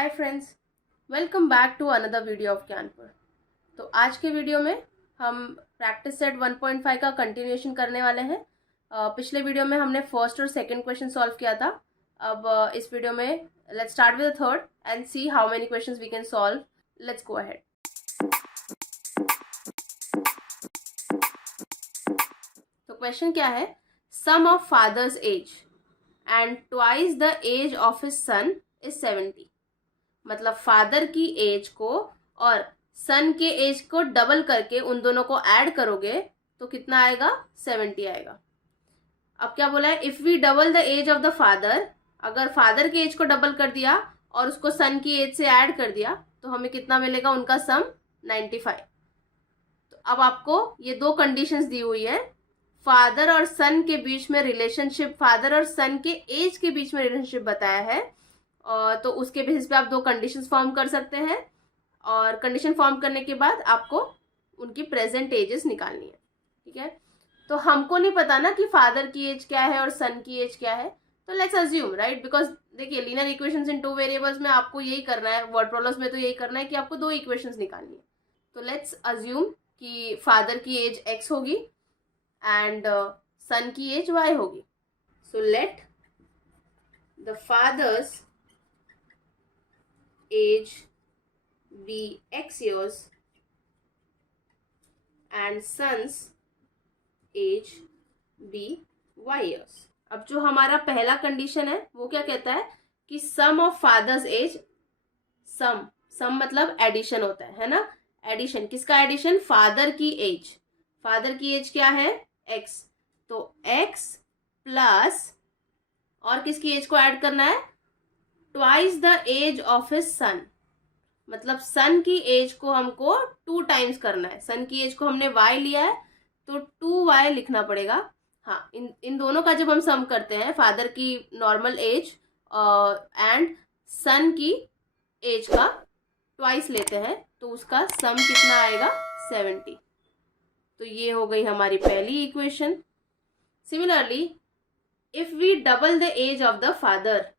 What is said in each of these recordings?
Hi friends, welcome back to another video of Gyanpur. तो आज के वीडियो में हम प्रैक्टिस सेट 1.5 का कंटिन्यूएशन करने वाले हैं। पिछले वीडियो में हमने फर्स्ट और सेकंड क्वेश्चन सॉल्व किया था। अब इस वीडियो में let's start with the third and see how many questions we can solve. Let's go ahead. तो क्वेश्चन क्या है? Sum of father's age and twice the age of his son is 70। मतलब father की age को और सन के as को double करके उन दोनों को ऐड करोगे तो कितना आएगा? 70 आएगा। अब क्या बोला है? If we double the age of the father, अगर फादर की एज को डबल कर दिया और उसको सन की एज से ऐड कर दिया तो हमें कितना मिलेगा? उनका सम 95। तो अब आपको ये दो कंडीशंस दी हुई है। फादर और सन के बीच में रिलेशनशिप, फादर और सन के एज के बीच में रिलेशनशिप बताया है। तो उसके बेसिस पे आप दो कंडीशंस फॉर्म कर सकते हैं और कंडीशन फॉर्म करने के बाद आपको उनकी प्रेजेंट एजेस निकालनी है। ठीक है, तो हमको नहीं पता ना कि फादर की एज क्या है और सन की एज क्या है, तो लेट्स अज्यूम, राइट? बिकॉज देखिए, लीनियर इक्वेशंस इन टू वेरिएबल्स में आपको यही करना है, वर्ड प्रॉब्लम्स में तो यही करना है कि आपको दो इक्वेशंस निकालनी है। तो लेट्स अज्यूम कि फादर की एज x होगी एंड सन की एज y होगी। So let the father's age be x years and son's age be y years। अब जो हमारा पहला कंडीशन है वो क्या कहता है कि सम ऑफ फादर्स एज, सम मतलब एडिशन होता है ना? एडिशन किसका? एडिशन फादर की एज। फादर की एज क्या है? x, तो x प्लस और किसकी एज को ऐड करना है? Twice the age of his son. मतलब सन की एज को हमको 2 टाइम्स करना है। सन की एज को हमने y लिया है तो 2y लिखना पड़ेगा। हाँ, इन दोनों का जब हम सम करते हैं, फादर की नॉर्मल एज एंड सन की एज का ट्वाइस लेते हैं तो उसका सम कितना आएगा? 70। तो ये हो गई हमारी पहली equation. Similarly, if we double the age of the father,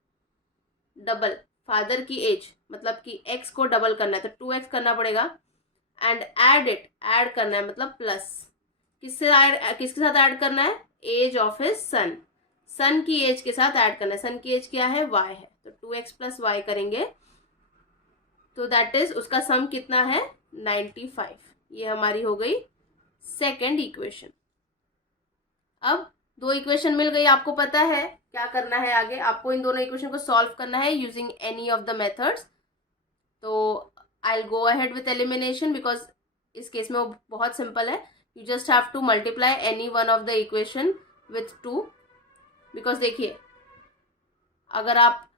double father की एज मतलब कि x को डबल करना है तो 2x करना पड़ेगा एंड ऐड करना है, मतलब प्लस किसके साथ ऐड करना है? Age of his son. Son की एज के साथ ऐड करना है। सन की एज क्या है? y है, तो 2x प्लस y करेंगे तो दैट इज उसका सम कितना है? 95। ये हमारी हो गई सेकेंड इक्वेशन। अब दो इक्वेशन मिल गई, आपको पता है क्या करना है आगे। आपको इन दोनों इक्वेशन को सॉल्व करना है using any of the methods. तो I will go ahead with elimination because इस केस में वो बहुत सिंपल है। You just have to multiply any one of the equation with 2। Because देखिए, अगर आप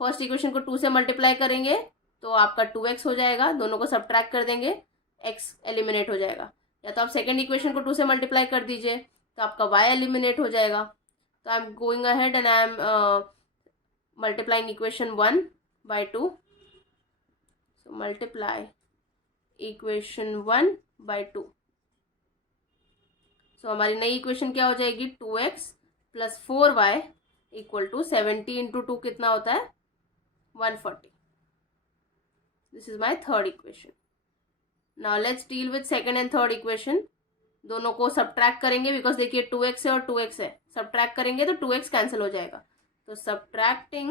फर्स्ट इक्वेशन को 2 से मल्टीप्लाई करेंगे तो आपका 2x हो जाएगा, दोनों को सब्ट्रैक्ट कर देंगे, x एलिमिनेट हो जाएगा। या तो आप सेकेंड इक्वेशन को 2 से मल्टीप्लाई कर दीजिए तो आपका y एलिमिनेट हो जाएगा। तो I am going ahead and I am multiplying equation 1 by 2। So multiply equation 1 by 2। सो हमारी नई इक्वेशन क्या हो जाएगी? 2x plus 4y equal to 70 into 2 कितना होता है? 140। This is my third equation. Now let's deal with second and third equation. दोनों को सब्ट्रैक्ट करेंगे बिकॉज देखिए 2x है और 2x है, सब्ट्रैक्ट करेंगे तो 2x कैंसिल हो जाएगा। तो सब्ट्रैक्टिंग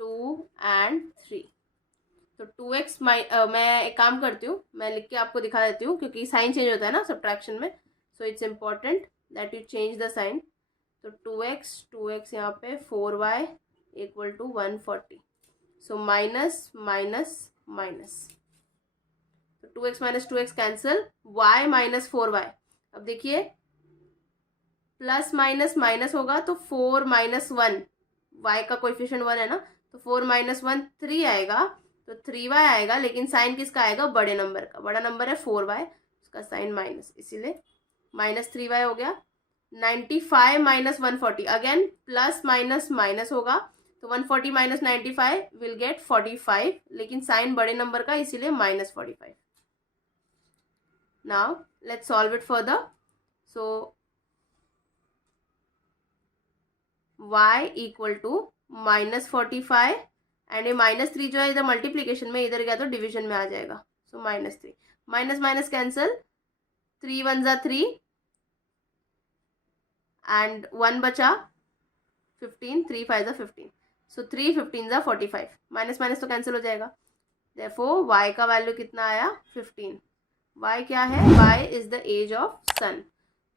2 and 3, तो 2x मैं एक काम करती हूँ, मैं लिख के आपको दिखा देती हूँ क्योंकि साइन चेंज होता है ना सब्ट्रैक्शन में। So it's important that you change the sign. तो 2x यहाँ पे 4y equal to 140। So minus minus minus, तो 2x minus 2x cancel, y minus 4y। अब देखिए प्लस माइनस माइनस होगा तो 4 माइनस 1, y का कोएफिशिएंट 1 है ना, तो 4 माइनस 1 3 आएगा, तो 3y आएगा। लेकिन साइन किसका आएगा? बड़े नंबर का। बड़ा नंबर है 4y, उसका साइन माइनस, इसीलिए माइनस 3y हो गया। 95 minus 140, again plus minus minus होगा तो 140 माइनस 95 विल गेट 45, लेकिन साइन बड़े नंबर का इसीलिए minus 45। Now let's solve it further. So y equal to minus 45 and ये -3 जो है इधर मल्टीप्लीकेशन में, इधर गया तो डिवीजन में आ जाएगा. सो -3 माइनस माइनस कैंसल, 3 1 ज़ा 3 एंड 1 बचा 15, 3 5 ज़ा 15. सो 3 15 ज़ा 45. माइनस माइनस तो कैंसिल हो जाएगा. देयरफॉर y का वैल्यू कितना आया 15. y क्या है, y is the age of son.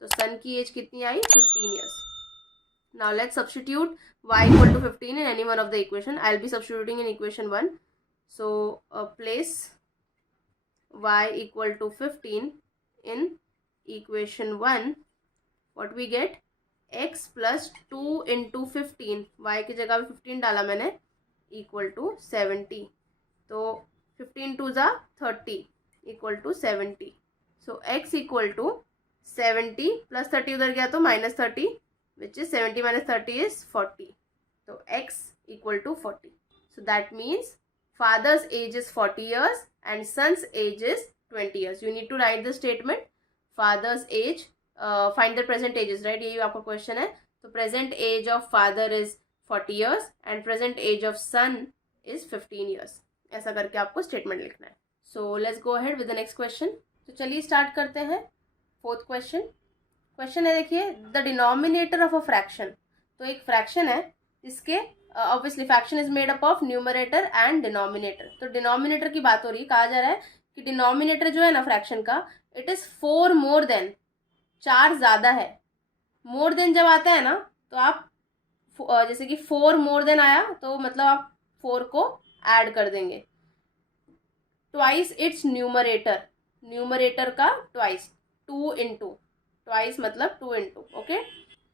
तो सन की एज कितनी आई 15 years. Now let's substitute y equal to 15 in any one of the equation. I'll be substituting in equation 1. So place y equal to 15 in equation 1. What we get, x plus 2 into 15, y की जगह पे 15 डाला मैंने, equal to 70. तो 15 2 ज़ा 30 equal to 70. So x equal to 70 plus 30 उधर गया तो -30, विच इज 70 minus 30 is 40. तो x equal to 40. So that means father's age is 40 years and son's age is 20 years. You need to write the statement. Father's age, find the present ages, right? यही आपका question है. तो present age of father is 40 years and present age of son is 15 years. ऐसा करके आपको statement लिखना है. So let's go ahead with the next question. तो चलिए स्टार्ट करते हैं. Fourth question. क्वेश्चन है, देखिए, the denominator of a fraction. तो एक फ्रैक्शन है जिसके obviously fraction is made up of numerator and denominator. तो डिनोमिनेटर की बात हो रही है. कहा जा रहा है कि डिनोमिनेटर जो है ना फ्रैक्शन का, इट इज 4 मोर देन, 4 ज़्यादा है. मोर देन जब आता है ना तो आप जैसे कि 4 मोर देन आया तो मतलब आप 4 को ऐड कर देंगे. ट्वाइस इट्स न्यूमरेटर, न्यूमरेटर का ट्वाइस, 2 इंटू, ट्वाइस मतलब 2 इंटू. ओके,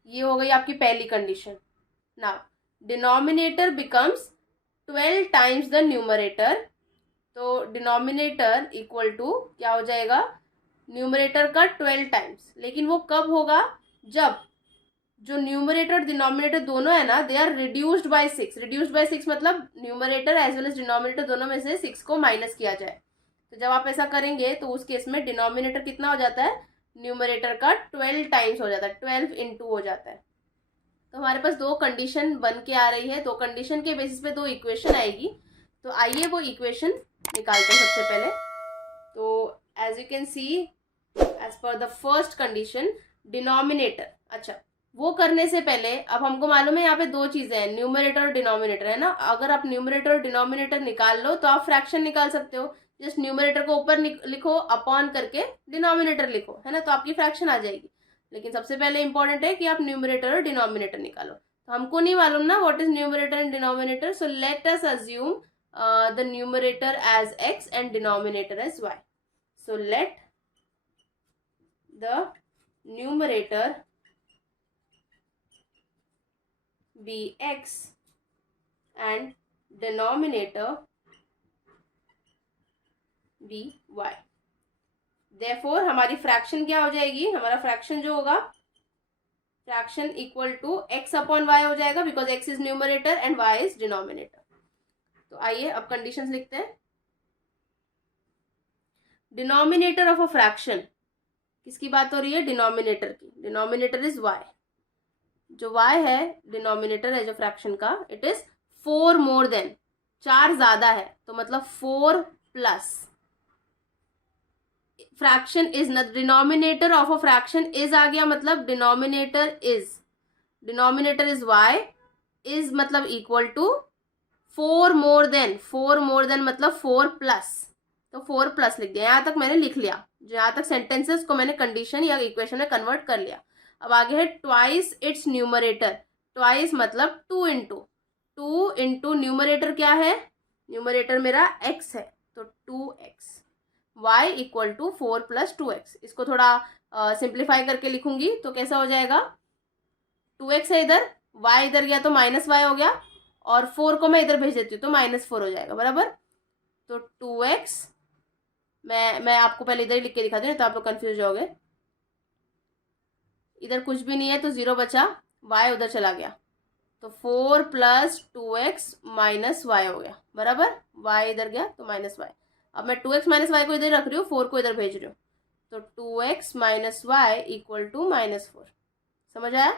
ये हो गई आपकी पहली condition. Now denominator becomes 12 times the numerator. तो डिनोमिनेटर इक्वल टू क्या हो जाएगा, न्यूमरेटर का 12 टाइम्स. लेकिन वो कब होगा, जब जो न्यूमरेटर और डिनोमिनेटर दोनों है ना, they are reduced by 6. Reduced by 6 मतलब numerator as well as denominator दोनों में से 6 को माइनस किया जाए. तो जब आप ऐसा करेंगे तो उस केस में डिनोमिनेटर कितना हो जाता है, न्यूमरेटर का 12 टाइम्स हो जाता है, 12 इंटू हो जाता है. तो हमारे पास 2 कंडीशन बन के आ रही है. 2 कंडीशन के बेसिस पे 2 इक्वेशन आएगी. तो आइए वो इक्वेशन निकालते हैं सबसे पहले. तो as you can see, as per the first condition, denominator. अच्छा, वो करने से पहले अब हमको मालूम है यहाँ पे 2 चीजें हैं, न्यूमरेटर और डिनोमिनेटर, है ना. अगर आप न्यूमरेटर और डिनोमिनेटर निकाल लो तो आप फ्रैक्शन निकाल सकते हो. जस्ट न्यूमरेटर को ऊपर लिखो, अपॉन करके डिनोमिनेटर लिखो, है ना, तो आपकी फ्रैक्शन आ जाएगी. लेकिन सबसे पहले इंपॉर्टेंट है कि आप न्यूमरेटर और डिनोमिनेटर निकालो. तो हमको नहीं मालूम ना what is numerator and denominator. So let us assume the numerator as x and denominator as y. So let the numerator be x and denominator be y. Therefore हमारी फ्रैक्शन क्या हो जाएगी, हमारा फ्रैक्शन जो होगा, fraction equal to x upon y हो जाएगा, because x is numerator and y is denominator. तो आइए अब कंडीशंस लिखते हैं. डिनोमिनेटर ऑफ अ फ्रैक्शन, किसकी बात हो रही है, डिनोमिनेटर की. Denominator is y. जो y है, डिनोमिनेटर है जो फ्रैक्शन का, इट इज 4 मोर देन, 4 ज्यादा है. तो मतलब 4 प्लस फ्रैक्शन इज न, denominator of a fraction is आ गया, मतलब डिनोमिनेटर इज y, इज मतलब equal to 4 more than. 4 more than मतलब 4 प्लस. तो 4 प्लस लिख दिया. यहाँ तक मैंने लिख लिया, जहाँ तक सेंटेंसेस को मैंने कंडीशन या इक्वेशन में कन्वर्ट कर लिया. अब आगे है ट्वाइस इट्स न्यूमरेटर. ट्वाइस मतलब 2 इंटू न्यूमरेटर क्या है, न्यूमरेटर मेरा x है, तो 2x. y equal to 4 plus 2x. इसको थोड़ा सिंप्लीफाई करके लिखूंगी तो कैसा हो जाएगा, 2x है इधर, y इधर गया तो -y हो गया, और 4 को मैं इधर भेज देती हूँ तो -4 हो जाएगा, बराबर. तो 2x, मैं आपको पहले इधर ही लिख के दिखाती हूँ तो आप लोग कंफ्यूज जाओगे. इधर कुछ भी नहीं है तो 0 बचा, y उधर चला गया, तो 4 प्लस 2x माइनस y हो गया, बराबर. y इधर गया तो -y. अब मैं 2x माइनस वाई को इधर रख रही हूँ, 4 को इधर भेज रही हूँ, तो 2x minus y equal to -4. समझ आया.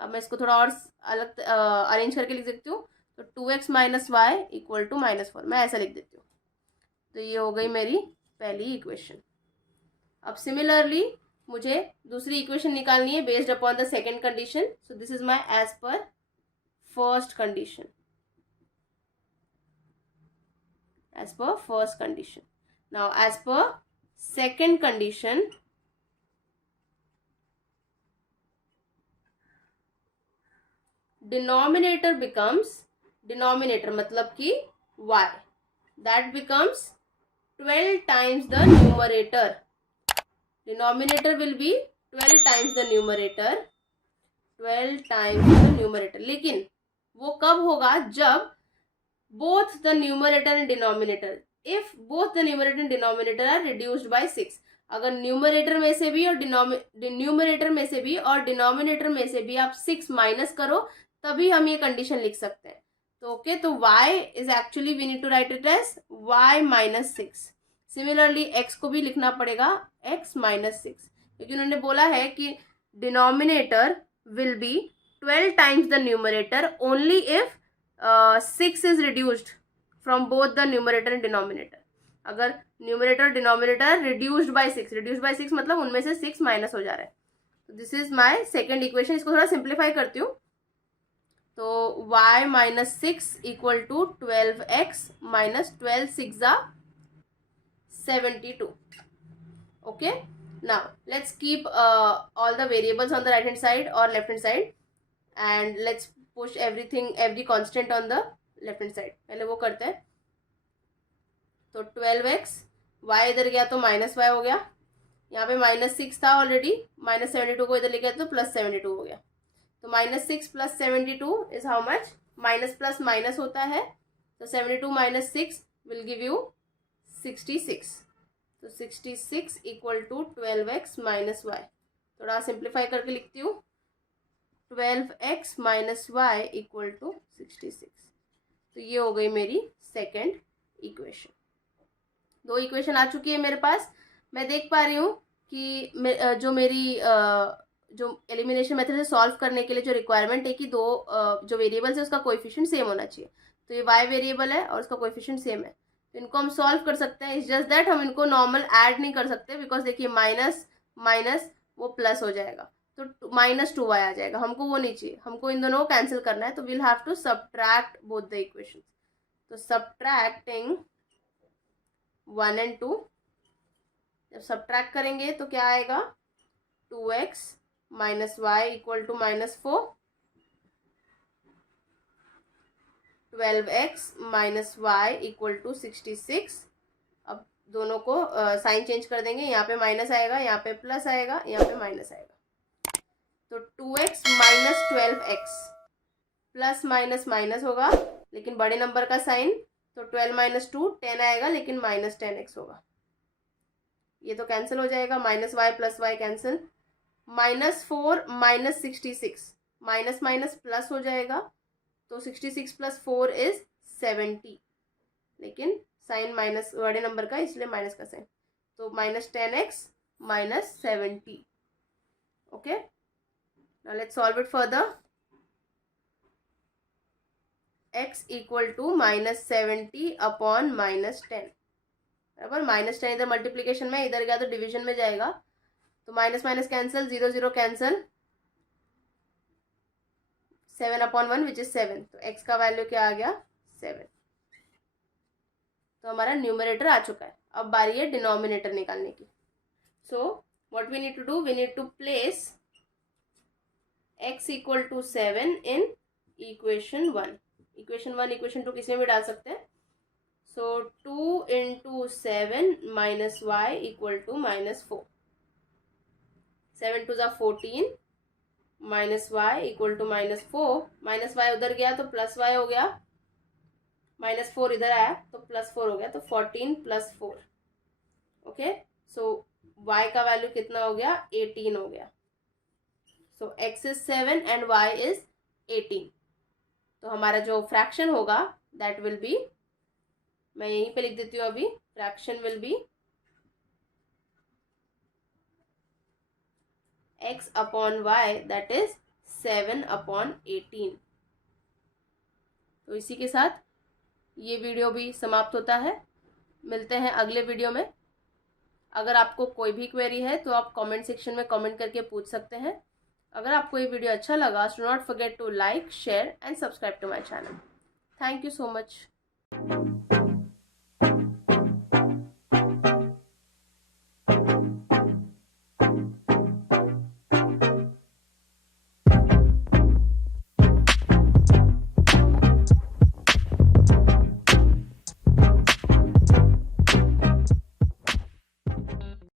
अब मैं इसको थोड़ा और अलग अरेंज करके लिख सकती हूँ. तो 2x minus y equal to -4, मैं ऐसा लिख देती हूँ। तो ये हो गई मेरी पहली इक्वेशन। अब सिमिलरली मुझे दूसरी इक्वेशन निकालनी है based upon the second condition. So this is my as per first condition, as per first condition. Now as per second condition, denominator becomes, denominator मतलब कि y, that becomes 12 times the numerator. Denominator will be 12 times the numerator, 12 times the numerator. लेकिन वो कब होगा? जब both the numerator and denominator, if both the numerator and denominator are reduced by 6, अगर numerator में से भी और न्यूमरेटर में से भी और डिनोमिनेटर में से भी आप 6 माइनस करो तभी हम ये कंडीशन लिख सकते हैं। तो ओके, तो y is actually we need to write it as y minus 6। Similarly x को भी लिखना पड़ेगा x माइनस 6, क्योंकि उन्होंने बोला है कि denominator will be 12 times the numerator only if 6 is reduced from both the numerator and denominator. अगर न्यूमरेटर डिनोमिनेटर रिड्यूस्ड बाय 6 मतलब उनमें से 6 माइनस हो जा रहा है। तो this is my second equation. इसको थोड़ा सिंप्लीफाई करती हूँ। तो y minus 6 equal to 12x minus 12 6 72. Okay, now let's keep all the variables on the right hand side or left hand side and let's push every constant on the left hand side. पहले वो करते हैं। तो 12x, y इधर गया तो minus Y हो गया, यहाँ पे -6 था ऑलरेडी, -72 को इधर लेके आते तो +72 हो गया। तो -6 + 72 is how much? Minus plus minus होता है, तो 72 - 6 विल गिव यू 66। तो 66 equal to 12x minus y. थोड़ा सिंप्लीफाई करके लिखती हूँ, 12x minus y equal to 66। तो ये हो गई मेरी सेकेंड इक्वेशन। दो इक्वेशन आ चुकी है मेरे पास। मैं देख पा रही हूँ कि जो मेरी जो एलिमिनेशन मेथड से सॉल्व करने के लिए जो रिक्वायरमेंट है कि दो जो वेरिएबल्स है उसका कोएफिशिएंट सेम होना चाहिए। तो ये y वेरिएबल है और उसका कोएफिशिएंट सेम है, तो इनको हम सॉल्व कर सकते हैं। इट्स जस्ट दैट हम इनको नॉर्मल ऐड नहीं कर सकते, बिकॉज देखिए माइनस माइनस वो प्लस हो जाएगा, तो -2y आ जाएगा। हमको वो नहीं चाहिए, हमको इन दोनों को कैंसिल करना है। तो we'll have to subtract both the equation. तो सब्ट्रैक्टिंग 1 and 2, जब सब्ट्रैक्ट करेंगे तो क्या आएगा? 2x minus y equal to -4, 12x minus y equal to 66। अब दोनों को साइन चेंज कर देंगे, यहाँ पे माइनस आएगा, यहाँ पे प्लस आएगा, यहाँ पे माइनस आएगा। तो 2x minus 12x, plus minus minus होगा लेकिन बड़े नंबर का साइन, तो 12 - 2 10 आएगा लेकिन -10x होगा। ये तो कैंसिल हो जाएगा, -y + y cancel, -4 - 66, minus minus plus हो जाएगा, तो 66 + 4 इज 70, लेकिन साइन माइनस बड़े नंबर का इसलिए माइनस का साइन, तो -10x - 70। Okay, now let's solve it further. x equal to -70 upon -10, बराबर। -10 इधर मल्टीप्लीकेशन में, इधर गया तो डिवीजन में जाएगा, तो minus minus cancel, 0 0 cancel, 7/1 which is 7। तो x का वैल्यू क्या आ गया? 7। तो हमारा न्यूमरेटर आ चुका है। अब बारी है डिनोमिनेटर निकालने की। So what we need to do, we need to place x equal to 7 in equation 1। Equation 1 equation 2 किसी में भी डाल सकते हैं। सो 2 × 7 minus y equal to -4, 7 2 = 14 minus y equal to -4, minus y उधर गया तो प्लस वाई हो गया, -4 इधर आया तो +4 हो गया, तो 14 + 4। ओके, सो y का वैल्यू कितना हो गया? 18 हो गया। सो x is 7 and y is 18। तो हमारा जो फ्रैक्शन होगा दैट विल बी, मैं यहीं पे लिख देती हूँ अभी, fraction will be x upon y that is 7/18। तो इसी के साथ ये वीडियो भी समाप्त होता है। मिलते हैं अगले वीडियो में। अगर आपको कोई भी क्वेरी है तो आप कमेंट सेक्शन में कमेंट करके पूछ सकते हैं। अगर आपको ये वीडियो अच्छा लगा, do not forget to like, share and subscribe to my channel. Thank you so much.